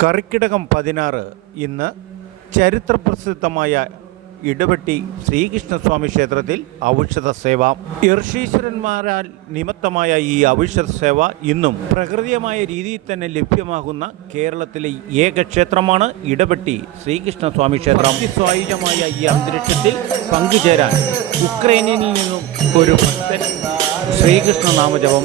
കർക്കിടകം പതിനാറ് ഇന്ന് ചരിത്രപ്രസിദ്ധമായ ഇടവെട്ടി ശ്രീകൃഷ്ണസ്വാമി ക്ഷേത്രത്തിൽ ഔഷധ സേവ. ഋഷീശ്വരന്മാരാൽ നിമിത്തമായ ഈ ഔഷധ സേവ ഇന്നും പ്രകൃതിയമായ രീതിയിൽ തന്നെ ലഭ്യമാകുന്ന കേരളത്തിലെ ഏക ക്ഷേത്രമാണ് ഇടവെട്ടി ശ്രീകൃഷ്ണസ്വാമി ക്ഷേത്രം. സ്വായുജമായ ഈ അന്തരീക്ഷത്തിൽ പങ്കുചേരാൻ ഉക്രൈനിൽ നിന്നും ഒരു ഭക്തൻ ശ്രീകൃഷ്ണ നാമജപം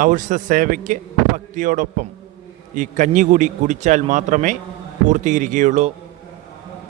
ഔഷധ സേവയ്ക്ക് ഭക്തിയോടൊപ്പം ഈ കഞ്ഞി കൂടി കുടിച്ചാൽ മാത്രമേ പൂർത്തീകരിക്കുകയുള്ളൂ.